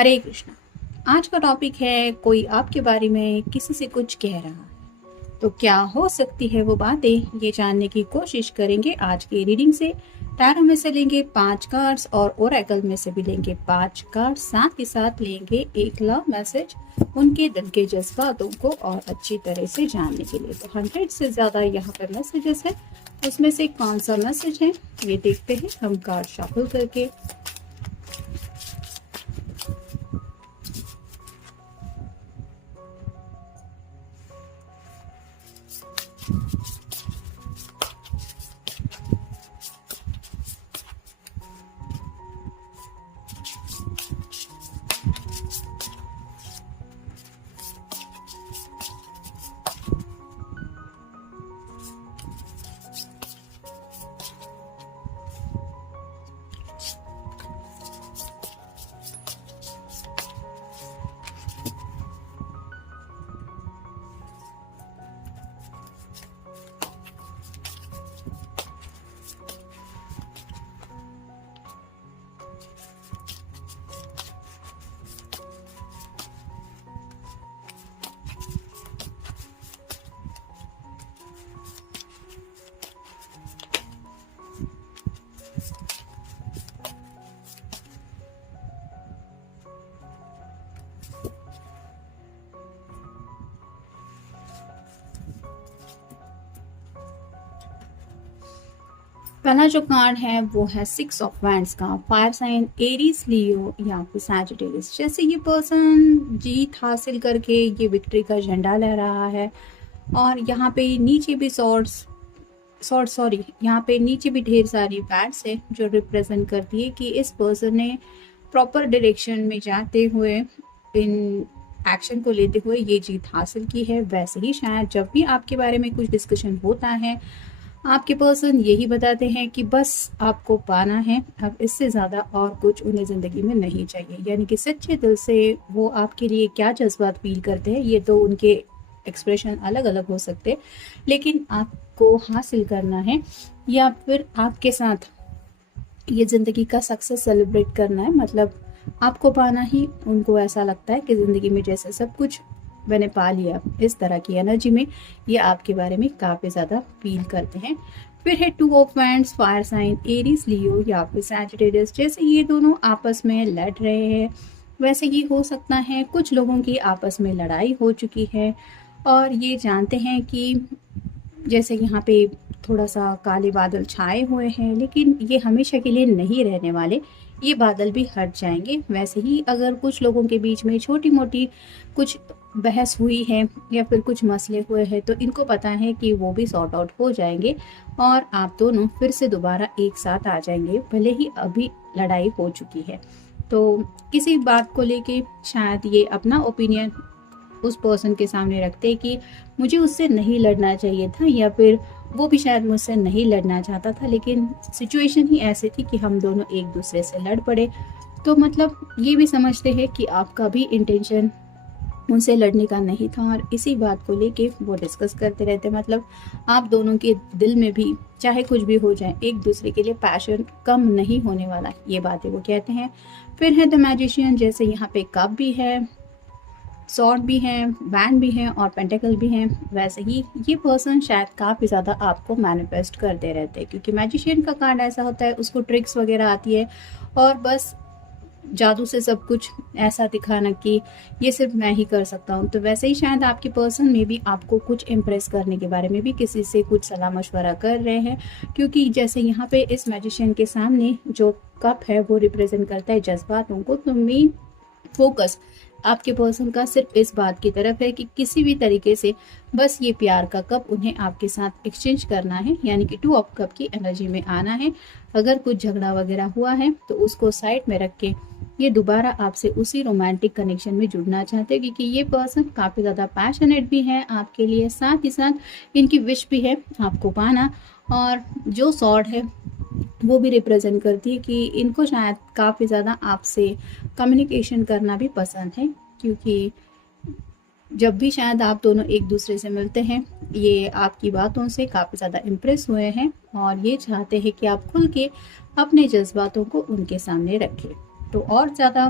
हरे कृष्णा। आज का टॉपिक है कोई आपके बारे में किसी से कुछ कह रहा है तो क्या हो सकती है वो बातें, ये जानने की कोशिश करेंगे आज की रीडिंग से। टैरो में से लेंगे 5 कार्ड्स और ओरेकल में से भी लेंगे 5 कार्ड, साथ ही साथ लेंगे एक लव मैसेज उनके दिल के जज्बातों को और अच्छी तरह से जानने के लिए। तो 100 से ज़्यादा यहाँ पर मैसेजेस हैं, उसमें से कौन सा मैसेज है ये देखते हैं हम कार्ड शफल करके। पहला जो कार्ड है वो है 6 ऑफ वैंड्स का। फायर साइन एरीज, लियो या फिर सैजिटेरियस। जैसे ये पर्सन जीत हासिल करके ये विक्ट्री का झंडा लहरा है और यहाँ पे नीचे भी यहाँ पे नीचे भी ढेर सारी वैंड्स है जो रिप्रेजेंट करती है कि इस पर्सन ने प्रॉपर डायरेक्शन में जाते हुए, इन एक्शन को लेते हुए ये जीत हासिल की है। वैसे ही शायद जब भी आपके बारे में कुछ डिस्कशन होता है, आपके पर्सन यही बताते हैं कि बस आपको पाना है, अब इससे ज़्यादा और कुछ उन्हें ज़िंदगी में नहीं चाहिए। यानी कि सच्चे दिल से वो आपके लिए क्या जज्बात फील करते हैं, ये तो उनके एक्सप्रेशन अलग अलग हो सकते हैं, लेकिन आपको हासिल करना है या फिर आपके साथ ये ज़िंदगी का सक्सेस सेलिब्रेट करना है। मतलब आपको पाना ही उनको ऐसा लगता है कि ज़िंदगी में जैसे सब कुछ मैंने पा लिया, इस तरह की एनर्जी में ये आपके बारे में काफ़ी ज़्यादा फील करते हैं। फिर है 2 of wands, fire sign Aries, Leo या फिर सैजिटेरियस। जैसे ये दोनों आपस में लड़ रहे हैं, वैसे ही हो सकता है कुछ लोगों की आपस में लड़ाई हो चुकी है और ये जानते हैं कि जैसे यहाँ पे थोड़ा सा काले बादल छाए हुए हैं, लेकिन ये हमेशा के लिए नहीं रहने वाले, ये बादल भी हट जाएंगे। वैसे ही अगर कुछ लोगों के बीच में छोटी मोटी कुछ बहस हुई है या फिर कुछ मसले हुए हैं तो इनको पता है कि वो भी सॉर्ट आउट हो जाएंगे और आप दोनों फिर से दोबारा एक साथ आ जाएंगे, भले ही अभी लड़ाई हो चुकी है। तो किसी बात को लेके शायद ये अपना ओपिनियन उस पर्सन के सामने रखते कि मुझे उससे नहीं लड़ना चाहिए था, या फिर वो भी शायद मुझसे नहीं लड़ना चाहता था, लेकिन सिचुएशन ही ऐसी थी कि हम दोनों एक दूसरे से लड़ पड़े। तो मतलब ये भी समझते हैं कि आपका भी इंटेंशन उनसे लड़ने का नहीं था और इसी बात को लेके वो डिस्कस करते रहते। मतलब आप दोनों के दिल में भी चाहे कुछ भी हो जाए, एक दूसरे के लिए पैशन कम नहीं होने वाला, ये बातें वो कहते हैं। फिर है द मैजिशियन। जैसे यहाँ पे कप भी है, सॉर्ड भी है, बैंड भी है और पेंटिकल भी है। वैसे ही ये पर्सन शायद काफ़ी ज़्यादा आपको मैनिफेस्ट करते रहते हैं, क्योंकि मैजिशियन का कार्ड ऐसा होता है, उसको ट्रिक्स वगैरह आती है और बस जादू से सब कुछ ऐसा दिखाना कि ये सिर्फ मैं ही कर सकता हूँ। तो वैसे ही शायद आपके पर्सन में भी आपको कुछ इम्प्रेस करने के बारे में भी किसी से कुछ सलाह मशवरा कर रहे हैं, क्योंकि जैसे यहाँ पे इस मैजिशियन के सामने जो कप है वो रिप्रेजेंट करता है जज्बातों को। तो मेन फोकस आपके पर्सन का सिर्फ इस बात की तरफ है कि किसी भी तरीके से बस ये प्यार का कप उन्हें आपके साथ एक्सचेंज करना है, यानी कि 2 ऑफ कप की एनर्जी में आना है। अगर कुछ झगड़ा वगैरह हुआ है तो उसको साइड में रख के ये दोबारा आपसे उसी रोमांटिक कनेक्शन में जुड़ना चाहते हैं, क्योंकि ये पर्सन काफ़ी ज़्यादा पैशनेट भी है आपके लिए, साथ ही साथ इनकी विश भी है आपको पाना। और जो सॉर्ड है वो भी रिप्रेजेंट करती है कि इनको शायद काफ़ी ज़्यादा आपसे कम्युनिकेशन करना भी पसंद है, क्योंकि जब भी शायद आप दोनों एक दूसरे से मिलते हैं ये आपकी बातों से काफ़ी ज़्यादा इम्प्रेस हुए हैं और ये चाहते हैं कि आप खुल के अपने जज्बातों को उनके सामने रखें। तो और ज़्यादा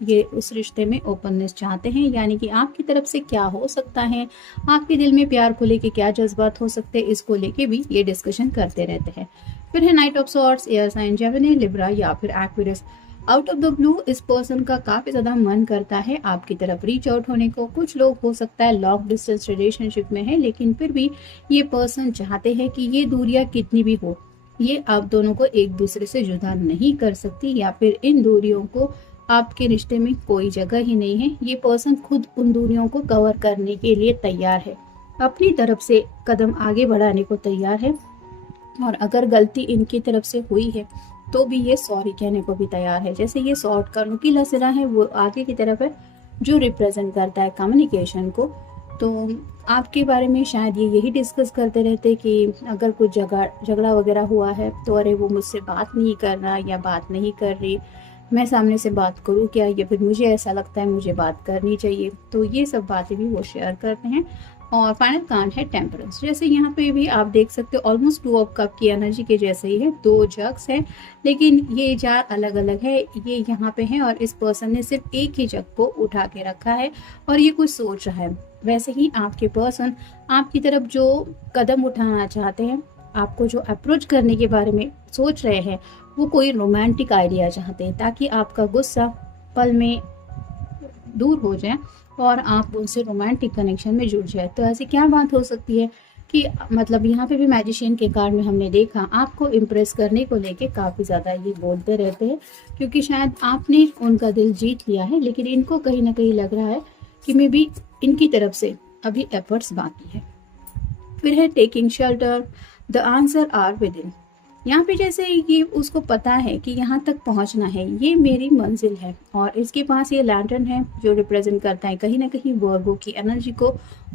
ये उस रिश्ते में ओपननेस चाहते हैं, यानी कि आपकी तरफ से क्या हो सकता है, आपके दिल में प्यार को लेके क्या जज्बात हो सकते हैं, इसको लेके भी ये डिस्कशन करते रहते हैं। फिर है knight of swords, air sign Gemini, Libra या फिर Aquarius. Out of the blue इस पर्सन का काफी ज्यादा मन करता है आपकी तरफ रीच आउट होने को। कुछ लोग हो सकता है लॉन्ग डिस्टेंस रिलेशनशिप में है, लेकिन फिर भी ये पर्सन चाहते हैं कि ये दूरियां कितनी भी हो, ये आप दोनों को एक दूसरे से जुदा नहीं कर सकती, या फिर इन दूरियों को आपके रिश्ते में कोई जगह ही नहीं है। ये पर्सन खुद उन दूरियों को कवर करने के लिए तैयार है, अपनी तरफ से कदम आगे बढ़ाने को तैयार है, और अगर गलती इनकी तरफ से हुई है तो भी ये सॉरी कहने को भी तैयार है। जैसे ये शॉर्ट का नुकीला सिरा है वो आगे की तरफ है, जो रिप्रेजेंट करता है कम्युनिकेशन को। तो आपके बारे में शायद ये यही डिस्कस करते रहते कि अगर कुछ झगड़ा वगैरह हुआ है तो अरे वो मुझसे बात नहीं कर रहा या बात नहीं कर रही, मैं सामने से बात करूँ क्या, या फिर मुझे ऐसा लगता है मुझे बात करनी चाहिए। तो ये सब बातें भी वो शेयर करते हैं। और फाइनल कार्ड है टेम्परेंस। जैसे यहाँ पे भी आप देख सकते हो ऑलमोस्ट 2 ऑफ कप की एनर्जी के जैसे ही है, 2 जग्स है, लेकिन ये जार अलग अलग है। ये यहाँ पे है और इस पर्सन ने सिर्फ एक ही जग को उठा के रखा है और ये कुछ सोच रहा है। वैसे ही आपके पर्सन आपकी तरफ जो कदम उठाना चाहते हैं, आपको जो अप्रोच करने के बारे में सोच रहे हैं, वो कोई रोमांटिक आइडिया चाहते हैं, ताकि आपका गुस्सा पल में दूर हो जाए और आप उनसे रोमांटिक कनेक्शन में जुड़ जाए। तो ऐसी क्या बात हो सकती है कि मतलब यहाँ पे भी मैजिशियन के कार्ड में हमने देखा आपको इम्प्रेस करने को लेके काफ़ी ज़्यादा ये बोलते रहते हैं, क्योंकि शायद आपने उनका दिल जीत लिया है, लेकिन इनको कहीं ना कहीं लग रहा है कि मे बी इनकी तरफ से अभी एफर्ट्स बाकी है। फिर है taking shelter, the answer are within. यहाँ पे जैसे ये उसको पता है कि यहाँ तक पहुँचना है, ये मेरी मंजिल है, और इसके पास ये लैंटर्न है जो रिप्रेजेंट करता है कहीं ना कहीं वर्गो की एनर्जी को।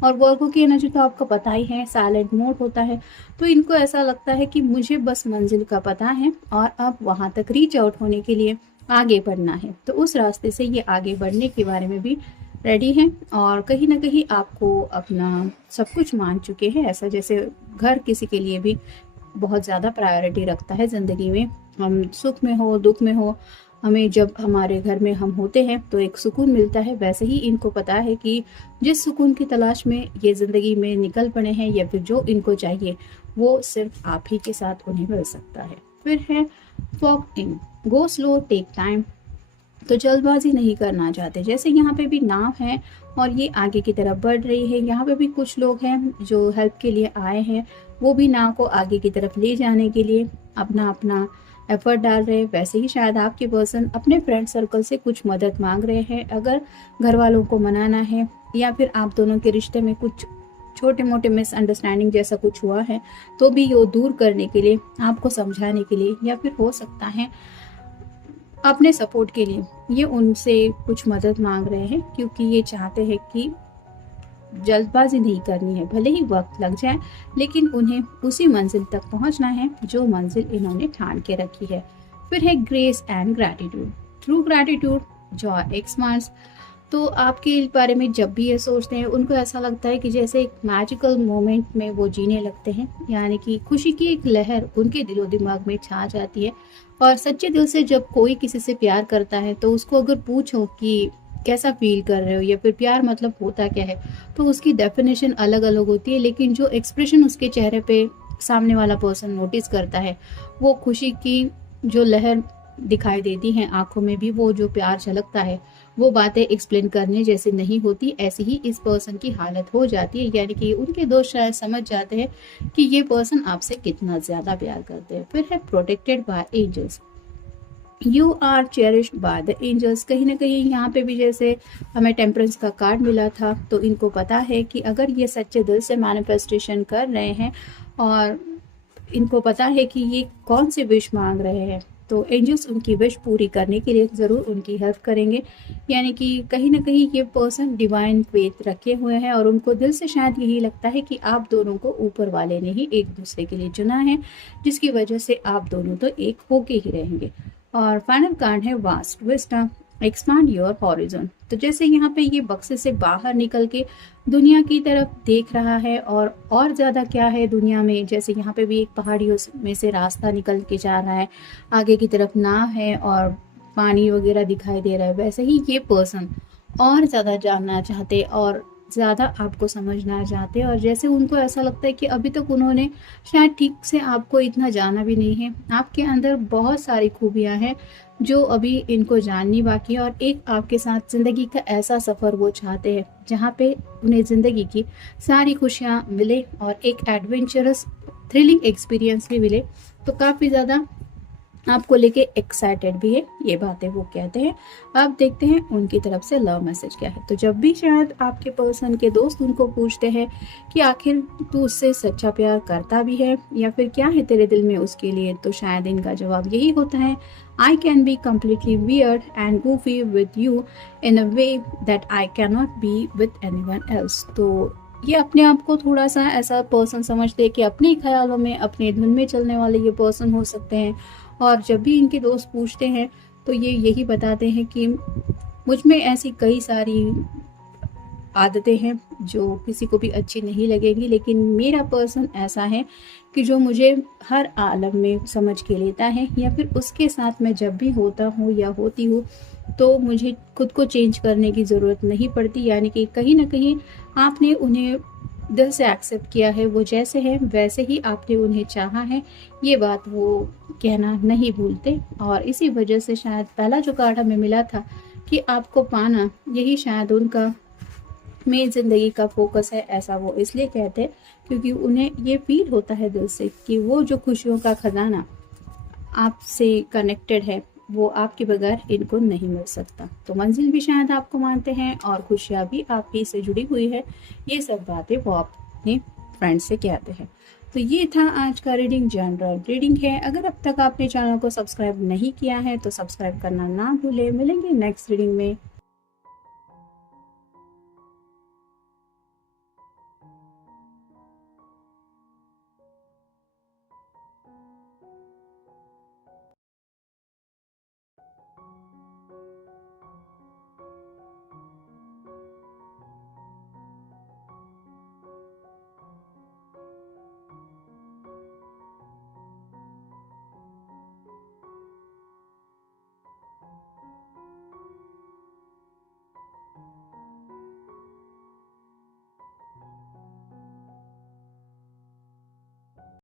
और वर्गो की एनर्जी तो आपको पता ही है, साइलेंट मोड होता है। तो इनको ऐसा लगता है कि मुझे बस मंजिल का पता है और अब वहाँ तक रीच आउट होने के लिए आगे बढ़ना है। तो उस रास्ते से ये आगे बढ़ने के बारे में भी रेडी हैं, और कहीं ना कहीं आपको अपना सब कुछ मान चुके हैं। ऐसा जैसे घर किसी के लिए भी बहुत ज़्यादा प्रायोरिटी रखता है ज़िंदगी में, हम सुख में हो दुख में हो, हमें जब हमारे घर में हम होते हैं तो एक सुकून मिलता है। वैसे ही इनको पता है कि जिस सुकून की तलाश में ये ज़िंदगी में निकल पड़े हैं, या फिर जो इनको चाहिए वो सिर्फ आप ही के साथ उन्हें मिल सकता है। फिर है fog in, go slow take time. तो जल्दबाजी नहीं करना चाहते। जैसे यहाँ पे भी नाव है और ये आगे की तरफ बढ़ रही है। यहाँ पे भी कुछ लोग हैं जो हेल्प के लिए आए हैं, वो भी नाव को आगे की तरफ ले जाने के लिए अपना अपना एफर्ट डाल रहे हैं। वैसे ही शायद आपके पर्सन अपने फ्रेंड सर्कल से कुछ मदद मांग रहे हैं। अगर घर वालों को मनाना है, या फिर आप दोनों के रिश्ते में कुछ छोटे मोटे मिसअंडरस्टैंडिंग जैसा कुछ हुआ है, तो भी वो दूर करने के लिए, आपको समझाने के लिए, या फिर हो सकता है अपने सपोर्ट के लिए ये उनसे कुछ मदद मांग रहे हैं, क्योंकि ये चाहते हैं कि जल्दबाजी नहीं करनी है, भले ही वक्त लग जाए, लेकिन उन्हें उसी मंजिल तक पहुंचना है जो मंजिल इन्होंने ठान के रखी है। फिर है grace and gratitude, true gratitude Joy expands. तो आपके बारे में जब भी ये सोचते हैं, उनको ऐसा लगता है कि जैसे एक मैजिकल मोमेंट में वो जीने लगते हैं, यानी कि खुशी की एक लहर उनके दिलो दिमाग में छा जाती है। और सच्चे दिल से जब कोई किसी से प्यार करता है, तो उसको अगर पूछो कि कैसा फील कर रहे हो, या फिर प्यार मतलब होता क्या है, तो उसकी डेफिनेशन अलग अलग होती है, लेकिन जो एक्सप्रेशन उसके चेहरे पे सामने वाला पर्सन नोटिस करता है, वो खुशी की जो लहर दिखाई देती हैं आंखों में भी, वो जो प्यार झलकता है, वो बातें एक्सप्लेन करने जैसे नहीं होती। ऐसी ही इस पर्सन की हालत हो जाती है, यानी कि उनके दोस्त शायद समझ जाते हैं कि ये पर्सन आपसे कितना ज्यादा प्यार करते हैं। फिर है protected by angels, you are cherished by the angels. कहीं ना कहीं यहाँ पे भी जैसे हमें टेम्परेंस का कार्ड मिला था, तो इनको पता है कि अगर ये सच्चे दिल से मैनिफेस्टेशन कर रहे हैं, और इनको पता है कि ये कौन सी विश मांग रहे हैं, तो एंजल्स उनकी विश पूरी करने के लिए ज़रूर उनकी हेल्प करेंगे। यानी कि कहीं ना कहीं ये पर्सन डिवाइन फेथ रखे हुए हैं, और उनको दिल से शायद यही लगता है कि आप दोनों को ऊपर वाले ने ही एक दूसरे के लिए चुना है, जिसकी वजह से आप दोनों तो एक होके ही रहेंगे। और फाइनल कार्ड है vast wisdom, expand your horizon. तो जैसे यहाँ पे ये बक्से से बाहर निकल के दुनिया की तरफ देख रहा है, और ज़्यादा क्या है दुनिया में, जैसे यहाँ पे भी एक पहाड़ियों में से रास्ता निकल के जा रहा है, आगे की तरफ नाव है और पानी वगैरह दिखाई दे रहा है, वैसे ही ये पर्सन और ज़्यादा जानना चाहते और ज़्यादा आपको समझना चाहते हैं। और जैसे उनको ऐसा लगता है कि अभी तक उन्होंने शायद ठीक से आपको इतना जाना भी नहीं है, आपके अंदर बहुत सारी खूबियाँ हैं जो अभी इनको जाननी बाकी है। और एक आपके साथ ज़िंदगी का ऐसा सफ़र वो चाहते हैं जहाँ पे उन्हें ज़िंदगी की सारी खुशियाँ मिले और एक एडवेंचरस थ्रिलिंग एक्सपीरियंस भी मिले। तो काफ़ी ज़्यादा आपको लेके एक्साइटेड भी है, ये बातें वो कहते हैं। अब देखते हैं उनकी तरफ से लव मैसेज क्या है। तो जब भी शायद आपके पर्सन के दोस्त उनको पूछते हैं कि आखिर तू उससे सच्चा प्यार करता भी है या फिर क्या है तेरे दिल में उसके लिए, तो शायद इनका जवाब यही होता है, I can be completely weird and Goofy with you in a way that I can not be with anyone else. तो ये अपने आप को थोड़ा सा ऐसा पर्सन समझते हैं कि अपने ख्यालों में अपने धुन में चलने वाले ये पर्सन हो सकते हैं। और जब भी इनके दोस्त पूछते हैं तो ये यही बताते हैं कि मुझ में ऐसी कई सारी आदतें हैं जो किसी को भी अच्छी नहीं लगेंगी, लेकिन मेरा पर्सन ऐसा है कि जो मुझे हर आलम में समझ के लेता है, या फिर उसके साथ मैं जब भी होता हूँ या होती हूँ तो मुझे खुद को चेंज करने की ज़रूरत नहीं पड़ती। यानी कि कहीं ना कहीं आपने उन्हें दिल से एक्सेप्ट किया है, वो जैसे हैं वैसे ही आपने उन्हें चाहा है, ये बात वो कहना नहीं भूलते। और इसी वजह से शायद पहला जो कार्ड हमें मिला था कि आपको पाना, यही शायद उनका मेन ज़िंदगी का फोकस है। ऐसा वो इसलिए कहते हैं क्योंकि उन्हें ये फील होता है दिल से कि वो जो खुशियों का खजाना आपसे कनेक्टेड है वो आपके बगैर इनको नहीं मिल सकता। तो मंजिल भी शायद आपको मानते हैं और खुशियाँ भी आप ही से जुड़ी हुई है, ये सब बातें वो अपने फ्रेंड से कहते हैं। तो ये था आज का रीडिंग, जनरल रीडिंग है। अगर अब तक आपने चैनल को सब्सक्राइब नहीं किया है तो सब्सक्राइब करना ना भूलें। मिलेंगे नेक्स्ट रीडिंग में।